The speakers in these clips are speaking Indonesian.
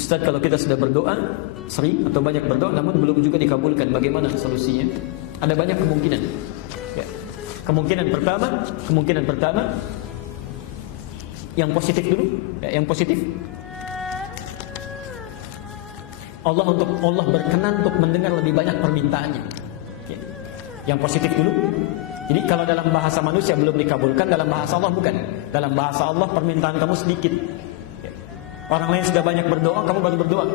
Ustaz, kalau kita sudah berdoa sering atau banyak berdoa namun belum juga dikabulkan, bagaimana solusinya? Ada banyak kemungkinan. Ya. Kemungkinan pertama yang positif dulu, ya, yang positif. Allah berkenan untuk mendengar lebih banyak permintaannya. Ya. Yang positif dulu. Jadi kalau dalam bahasa manusia belum dikabulkan, dalam bahasa Allah bukan. Dalam bahasa Allah permintaan kamu sedikit. Orang lain sudah banyak berdoa, kamu baru berdoa.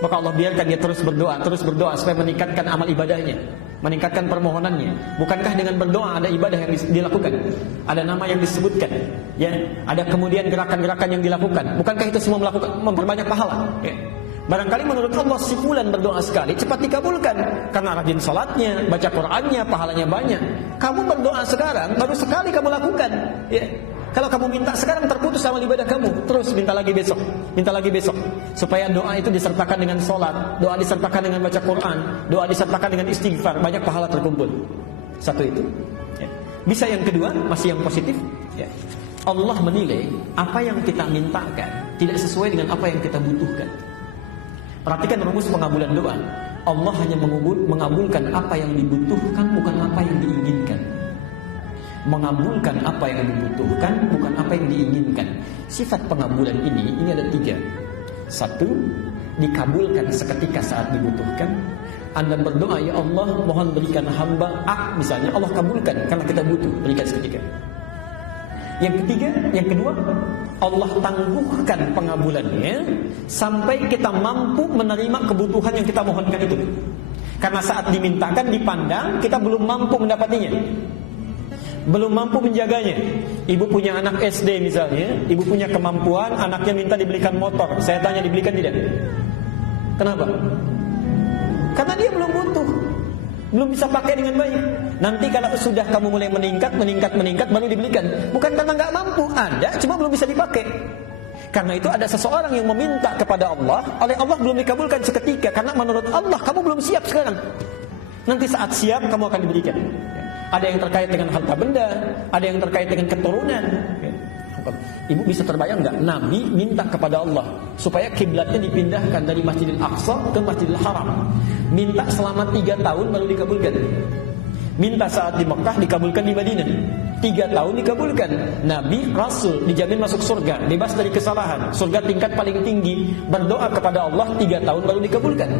Maka Allah biarkan dia terus berdoa supaya meningkatkan amal ibadahnya, meningkatkan permohonannya. Bukankah dengan berdoa ada ibadah yang dilakukan? Ada nama yang disebutkan, ya. Ada kemudian gerakan-gerakan yang dilakukan. Bukankah itu semua memperbanyak pahala? Ya. Barangkali menurut Allah si fulan berdoa sekali cepat dikabulkan karena rajin salatnya, baca Qur'annya, pahalanya banyak. Kamu berdoa sekarang baru sekali kamu lakukan, ya. Kalau kamu minta sekarang terputus amal ibadah kamu, terus minta lagi besok, supaya doa itu disertakan dengan sholat, doa disertakan dengan baca Quran, doa disertakan dengan istighfar, banyak pahala terkumpul. Satu itu. Ya. Bisa yang kedua, masih yang positif. Ya. Allah menilai apa yang kita mintakan tidak sesuai dengan apa yang kita butuhkan. Perhatikan rumus pengabulan doa. Allah hanya mengabulkan apa yang dibutuhkan, bukan apa yang diinginkan. Mengabulkan apa yang dibutuhkan, bukan apa yang diinginkan. Sifat pengabulan ini ada 3. 1, dikabulkan seketika saat dibutuhkan. Anda berdoa, ya Allah mohon berikan hamba A misalnya, Allah kabulkan karena kita butuh, berikan seketika. Yang kedua, Allah tangguhkan pengabulannya sampai kita mampu menerima kebutuhan yang kita mohonkan itu. Karena saat dimintakan dipandang kita belum mampu mendapatinya, belum mampu menjaganya. Ibu punya anak SD misalnya, ibu punya kemampuan, anaknya minta dibelikan motor. Saya tanya, dibelikan tidak? Kenapa? Karena dia belum butuh, belum bisa pakai dengan baik. Nanti kalau sudah kamu mulai meningkat baru dibelikan. Bukan karena nggak mampu, ada, cuma belum bisa dipakai. Karena itu ada seseorang yang meminta kepada Allah, oleh Allah belum dikabulkan seketika. Karena menurut Allah kamu belum siap sekarang. Nanti saat siap kamu akan diberikan. Ada yang terkait dengan harta benda, ada yang terkait dengan keturunan. Ibu bisa terbayang nggak? Nabi minta kepada Allah supaya kiblatnya dipindahkan dari Masjidil Aqsa ke Masjidil Haram. Minta selama 3 tahun baru dikabulkan. Minta saat di Mekah dikabulkan di Madinah. 3 tahun dikabulkan. Nabi, Rasul dijamin masuk surga, bebas dari kesalahan, surga tingkat paling tinggi. Berdoa kepada Allah 3 tahun baru dikabulkan.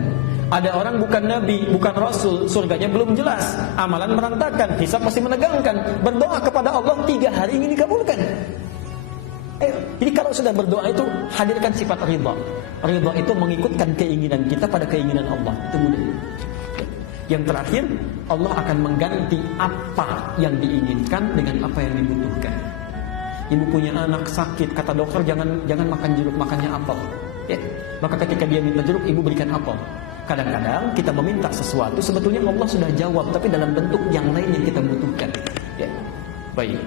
Ada orang bukan Nabi, bukan Rasul, surganya belum jelas, amalan merantakan, hisab masih menegangkan. Berdoa kepada Allah 3 hari ingin dikabulkan. Jadi kalau sudah berdoa itu hadirkan sifat ridha. Ridha itu mengikutkan keinginan kita pada keinginan Allah. Itu mudah. Yang terakhir, Allah akan mengganti apa yang diinginkan dengan apa yang dibutuhkan. Ibu punya anak sakit, kata dokter jangan makan jeruk, makannya apel. Ya. Maka ketika dia minta jeruk, ibu berikan apel. Kadang-kadang kita meminta sesuatu, sebetulnya Allah sudah jawab, tapi dalam bentuk yang lain yang kita butuhkan. Ya. Baik.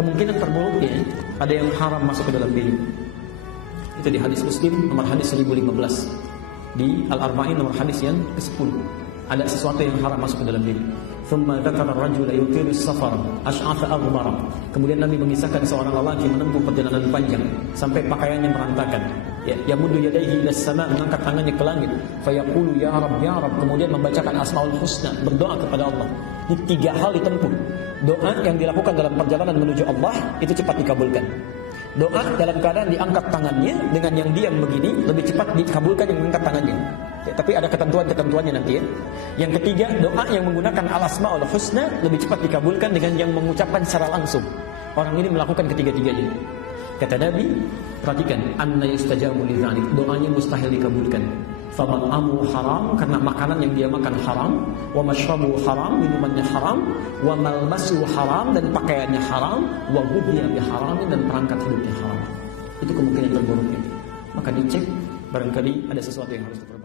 Kemungkinan terburuknya ada yang haram masuk ke dalam diri. Itu di hadis Muslim nomor hadis 1015. Di Al-Arba'in nomor hadis yang ke-10. Ada sesuatu yang haram masuk ke dalam diri. Thumma dzakara ar-rajula yutilu as-safar ash'atha aghbara. Kemudian Nabi mengisahkan seorang lelaki menempuh perjalanan panjang sampai pakaiannya merantakan. Ya, yamuddu yadayhi ila as-sama', mengangkat tangannya ke langit. Fa yaqulu ya Rabb ya Rabb, kemudian membacakan Asmaul Husna, berdoa kepada Allah. Ini 3 hal ditempuh. Doa yang dilakukan dalam perjalanan menuju Allah itu cepat dikabulkan. Doa dalam keadaan diangkat tangannya dengan yang diam begini lebih cepat dikabulkan yang mengangkat tangannya. Ya, tapi ada ketentuan-ketentuannya nanti ya. Yang ketiga, doa yang menggunakan al-asmaul husna lebih cepat dikabulkan dengan yang mengucapkan secara langsung. Orang ini melakukan ketiga-tiganya. Kata Nabi, perhatikan, anna yustajabu lidzalik, doanya mustahil dikabulkan. Famat'amu haram, karena makanan yang dia makan haram, wa mashrabu haram, minumannya haram, wa malbasu haram, dan pakaiannya haram, wa ghudhiya bi haramin, dan perangkat hidupnya haram. Itu kemungkinan terburuknya. Maka dicek, barangkali ada sesuatu yang harus diperbaiki.